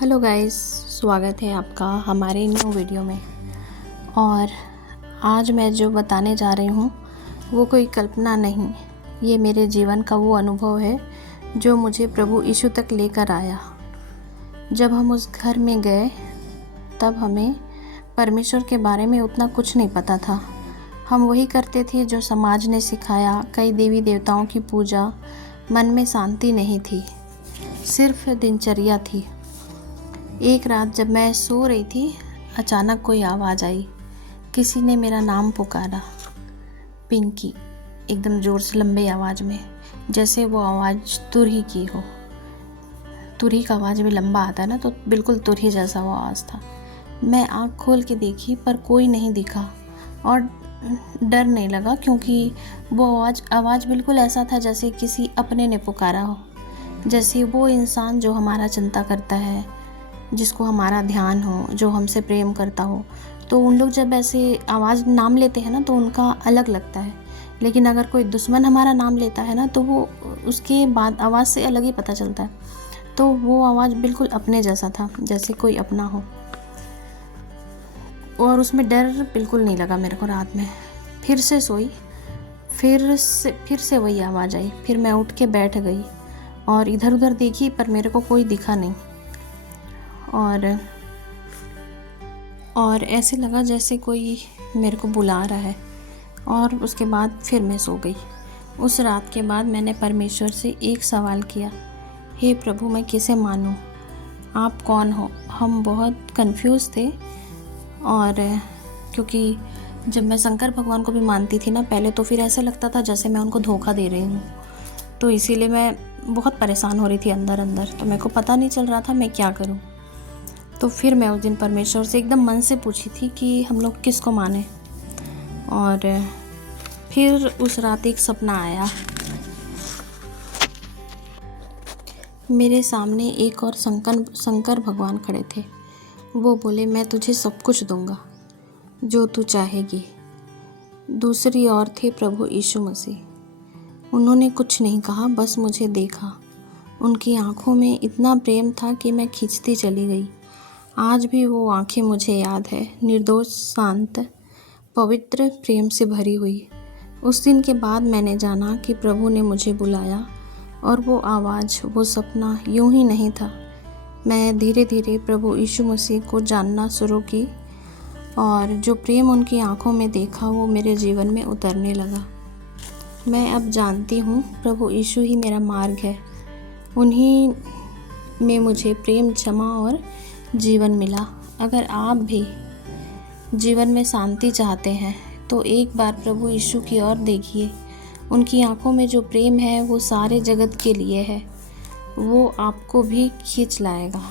Hello guys, स्वागत है आपका हमारे न्यू वीडियो में। और आज मैं जो बताने जा रही हूँ वो कोई कल्पना नहीं, ये मेरे जीवन का वो अनुभव है जो मुझे प्रभु यीशु तक लेकर आया। जब हम उस घर में गए तब हमें परमेश्वर के बारे में उतना कुछ नहीं पता था। हम वही करते थे जो समाज ने सिखाया। कई देवी देवताओं की पूजा, मन में शांति नहीं थी, सिर्फ दिनचर्या थी। एक रात जब मैं सो रही थी, अचानक कोई आवाज़ आई। किसी ने मेरा नाम पुकारा, पिंकी, एकदम ज़ोर से लंबे आवाज़ में, जैसे वो आवाज़ तुरही की हो। तुरही का आवाज़ भी लंबा आता है ना, तो बिल्कुल तुरही जैसा वो आवाज़ था। मैं आँख खोल के देखी पर कोई नहीं दिखा और डर नहीं लगा, क्योंकि वो आवाज़ बिल्कुल ऐसा था जैसे किसी अपने ने पुकारा हो, जैसे वो इंसान जो हमारा चिंता करता है, जिसको हमारा ध्यान हो, जो हमसे प्रेम करता हो। तो उन लोग जब ऐसे आवाज़ नाम लेते हैं ना तो उनका अलग लगता है, लेकिन अगर कोई दुश्मन हमारा नाम लेता है ना तो वो उसके बाद आवाज़ से अलग ही पता चलता है। तो वो आवाज़ बिल्कुल अपने जैसा था, जैसे कोई अपना हो, और उसमें डर बिल्कुल नहीं लगा मेरे को। रात में फिर से सोई, फिर से वही आवाज़ आई। फिर मैं उठ के बैठ गई और इधर उधर देखी पर मेरे को कोई दिखा नहीं, और ऐसे लगा जैसे कोई मेरे को बुला रहा है। और उसके बाद फिर मैं सो गई। उस रात के बाद मैंने परमेश्वर से एक सवाल किया, हे प्रभु, मैं किसे मानूं? आप कौन हो? हम बहुत कंफ्यूज थे। और क्योंकि जब मैं शंकर भगवान को भी मानती थी ना पहले, तो फिर ऐसा लगता था जैसे मैं उनको धोखा दे रही हूँ। तो इसीलिए मैं बहुत परेशान हो रही थी अंदर अंदर। तो मेरे को पता नहीं चल रहा था मैं क्या करूँ। तो फिर मैं उस दिन परमेश्वर से एकदम मन से पूछी थी कि हम लोग किसको माने। और फिर उस रात एक सपना आया। मेरे सामने एक और शंकर भगवान खड़े थे। वो बोले, मैं तुझे सब कुछ दूंगा जो तू चाहेगी। दूसरी ओर थे प्रभु यीशु मसीह। उन्होंने कुछ नहीं कहा, बस मुझे देखा। उनकी आंखों में इतना प्रेम था कि मैं खींचती चली गई। आज भी वो आंखें मुझे याद है, निर्दोष, शांत, पवित्र, प्रेम से भरी हुई। उस दिन के बाद मैंने जाना कि प्रभु ने मुझे बुलाया, और वो आवाज़, वो सपना यूं ही नहीं था। मैं धीरे धीरे प्रभु यीशु मसीह को जानना शुरू की, और जो प्रेम उनकी आंखों में देखा वो मेरे जीवन में उतरने लगा। मैं अब जानती हूँ प्रभु यीशु ही मेरा मार्ग है। उन्हीं में मुझे प्रेम, क्षमा और जीवन मिला। अगर आप भी जीवन में शांति चाहते हैं तो एक बार प्रभु यीशु की ओर देखिए। उनकी आंखों में जो प्रेम है वो सारे जगत के लिए है। वो आपको भी खींच लाएगा।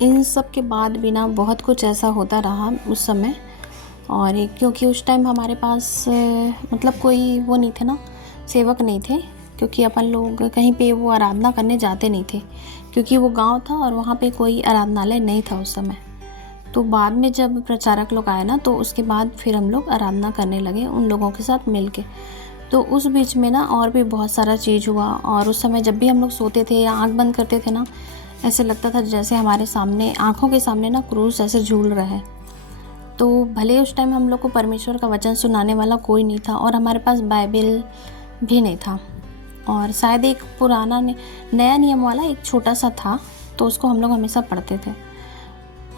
इन सब के बाद भी ना बहुत कुछ ऐसा होता रहा उस समय। और क्योंकि उस टाइम हमारे पास मतलब कोई वो नहीं थे ना, सेवक नहीं थे, क्योंकि अपन लोग कहीं पे वो आराधना करने जाते नहीं थे, क्योंकि वो गांव था और वहाँ पे कोई आराधनालय नहीं था उस समय। तो बाद में जब प्रचारक लोग आए ना, तो उसके बाद फिर हम लोग आराधना करने लगे उन लोगों के साथ मिल के। तो उस बीच में ना और भी बहुत सारा चीज़ हुआ। और उस समय जब भी हम लोग सोते थे या आँख बंद करते थे ना, ऐसे लगता था जैसे हमारे सामने, आँखों के सामने ना क्रूस ऐसे झूल रहा है। तो भले उस टाइम हम लोग को परमेश्वर का वचन सुनाने वाला कोई नहीं था, और हमारे पास बाइबल भी नहीं था, और शायद एक पुराना नया नियम वाला एक छोटा सा था, तो उसको हम लोग हमेशा पढ़ते थे।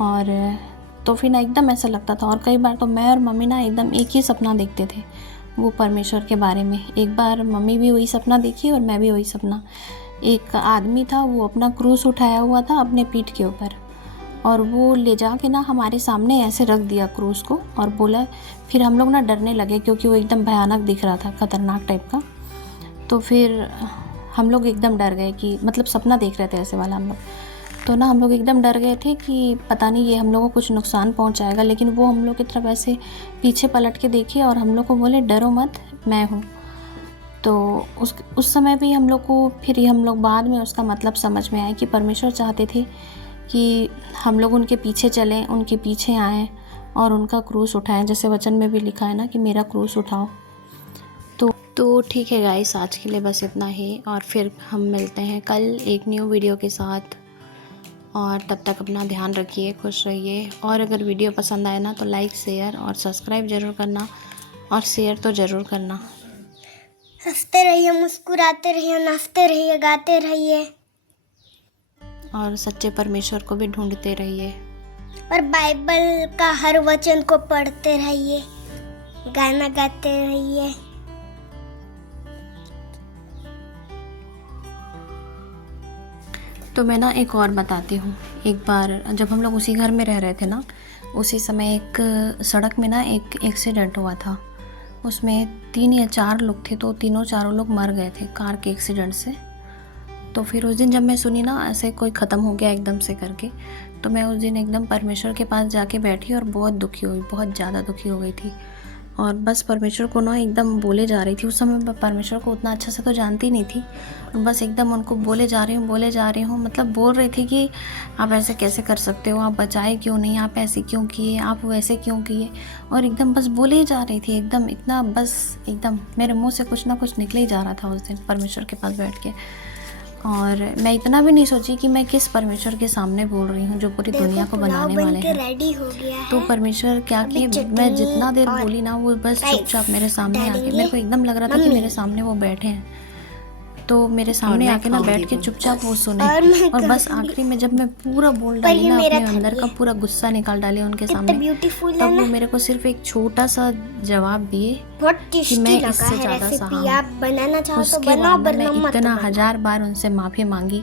और तो फिर ना एकदम ऐसा लगता था। और कई बार तो मैं और मम्मी ना एकदम एक ही सपना देखते थे वो परमेश्वर के बारे में। एक बार मम्मी भी वही सपना देखी और मैं भी वही सपना। एक आदमी था, वो अपना क्रूस उठाया हुआ था अपने पीठ के ऊपर, और वो ले जा के ना हमारे सामने ऐसे रख दिया क्रूस को, और बोला। फिर हम लोग ना डरने लगे, क्योंकि वो एकदम भयानक दिख रहा था, खतरनाक टाइप का। तो फिर हम लोग एकदम डर गए कि, मतलब सपना देख रहे थे ऐसे वाला हम लोग। तो ना हम लोग एकदम डर गए थे कि पता नहीं ये हम लोग को कुछ नुकसान पहुंचाएगा। लेकिन वो हम लोग की तरफ ऐसे पीछे पलट के देखिए और हम लोग को बोले, डरो मत, मैं हूँ। तो उस समय भी हम लोग को, फिर हम लोग बाद में उसका मतलब समझ में आया कि परमेश्वर चाहते थे कि हम लोग उनके पीछे चलें, उनके पीछे आएँ और उनका क्रूस उठाएं, जैसे वचन में भी लिखा है ना कि मेरा क्रूस उठाओ। तो ठीक है गाइस, आज के लिए बस इतना ही, और फिर हम मिलते हैं कल एक न्यू वीडियो के साथ। और तब तक अपना ध्यान रखिए, खुश रहिए। और अगर वीडियो पसंद आए ना तो लाइक, शेयर और सब्सक्राइब ज़रूर करना, और शेयर तो ज़रूर करना। हंसते रहिए, मुस्कुराते रहिए, नाचते रहिए, गाते रहिए, और सच्चे परमेश्वर को भी ढूंढते रहिए। और बाइबल का हर वचन को पढ़ते रहिए, गाना गाते रहिए। तो मैं ना एक और बताती हूँ। एक बार जब हम लोग उसी घर में रह रहे थे ना, उसी समय एक सड़क में ना एक एक्सीडेंट हुआ था। उसमें 3 या 4 लोग थे, तो तीनों चारों लोग मर गए थे कार के एक्सीडेंट से। तो फिर उस दिन जब मैं सुनी ना ऐसे कोई ख़त्म हो गया एकदम से करके, तो मैं उस दिन एकदम परमेश्वर के पास जाके बैठी और बहुत दुखी हुई, बहुत ज़्यादा दुखी हो गई थी। और बस परमेश्वर को ना एकदम बोले जा रही थी। उस समय मैं परमेश्वर को उतना अच्छा से तो जानती नहीं थी, और बस एकदम उनको बोले जा रही हूँ, मतलब बोल रही थी कि आप ऐसे कैसे कर सकते हो, आप बचाए क्यों नहीं, आप ऐसे क्यों किए, आप वैसे क्यों किए। और एकदम बस बोले ही जा रही थी, एकदम इतना बस एकदम मेरे मुँह से कुछ ना कुछ निकले ही जा रहा था उस दिन परमेश्वर के पास बैठ के। और मैं इतना भी नहीं सोची कि मैं किस परमेश्वर के सामने बोल रही हूँ जो पूरी दुनिया को बनाने वाले हैं। रेडी हो गया है। तो परमेश्वर क्या किए, मैं जितना देर बोली ना वो बस चुपचाप मेरे सामने आके, मेरे को एकदम लग रहा था कि मेरे सामने वो बैठे हैं, तो मेरे सामने आके ना बैठ के चुपचाप वो सुने। और बस आखिरी में जब मैं पूरा बोल डाली ना, अपने अंदर का पूरा गुस्सा निकाल डाली उनके सामने, तब वो मेरे को सिर्फ एक छोटा सा जवाब दिए कि मैं इससे ज़्यादा सहा हूँ। उसके बाद मैं इतना 1000 बार उनसे माफ़ी मांगी